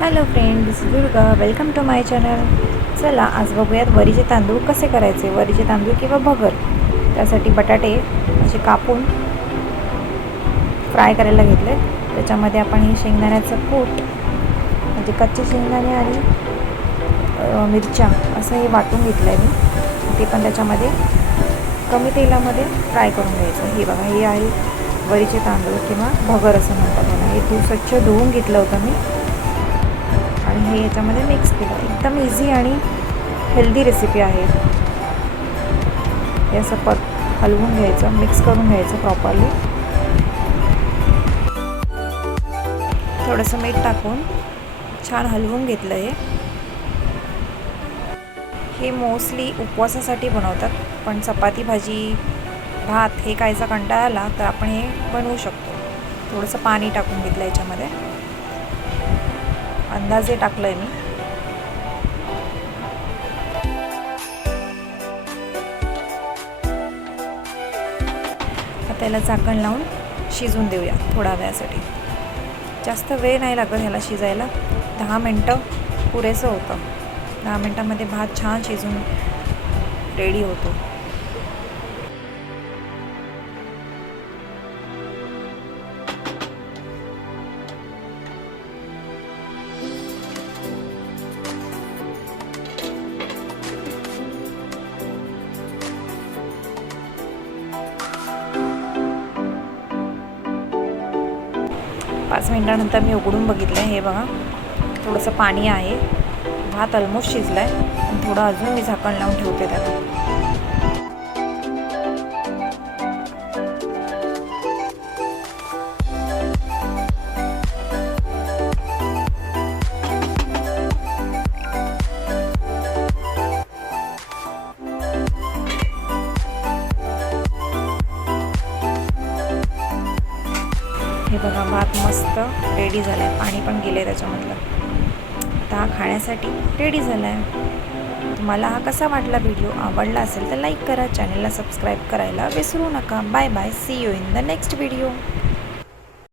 Hello friend, this is Durga. Welcome to my channel. चला आज बघूयात वरीचे तांदूळ कसे करायचे. वरीचे तांदूळ किंवा भगर. त्यासाठी बटाटे असे कापून फ्राय करायला घेतले. त्याच्यामध्ये आपण हे शेंगदाण्याचं कूट म्हणजे कच्चे शेंगदाणे आणि मिरच्या असं हे वाटून घेतलं आहे मी. ते पण त्याच्यामध्ये कमी तेलामध्ये फ्राय करून घ्यायचं. हे बघा, हे आहे वरीचे तांदूळ किंवा भगर असं म्हणतात त्याला. हे स्वच्छ धुवून घेतलं होतं मी आणि हे याच्यामध्ये मिक्स केलं. एकदम इझी आणि हेल्दी रेसिपी आहे. हे असं हलवून घ्यायचं, मिक्स करून घ्यायचं प्रॉपरली. थोडंसं मीठ टाकून छान हलवून घेतलं. हे मोस्टली उपवासासाठी बनवतात, पण चपाती भाजी भात हे खायचा कंटाळा आला तर आपण हे बनवू शकतो. थोडंसं पाणी टाकून घेतलं याच्यामध्ये, अंदाजे टाकलं आहे मी. आता त्याला झाकण लावून शिजून देऊया थोडा वेळासाठी. जास्त वेळ नाही लागत ह्याला शिजायला. 10 मिनटं पुरेसं होतं. 10 मिनटामध्ये भात छान शिजून रेडी होतो. पाच मिनिटानंतर मी उघडून बघितलं. हे बघा, थोडंसं पाणी आहे. भात ऑलमोस्ट शिजला आहे. आणि थोडं अजून मी झाकण लावून ठेवते त्याला. हे बघा, भात मस्त रेडी झाला आहे. पाणी पण गेलं आहे त्याच्यामधलं. आता हा खाण्यासाठी रेडी झाला आहे. तुम्हाला हा कसा वाटला व्हिडिओ? आवडला असेल तर लाईक करा. चॅनलला सबस्क्राईब करायला विसरू नका. Bye bye. See you in the next video.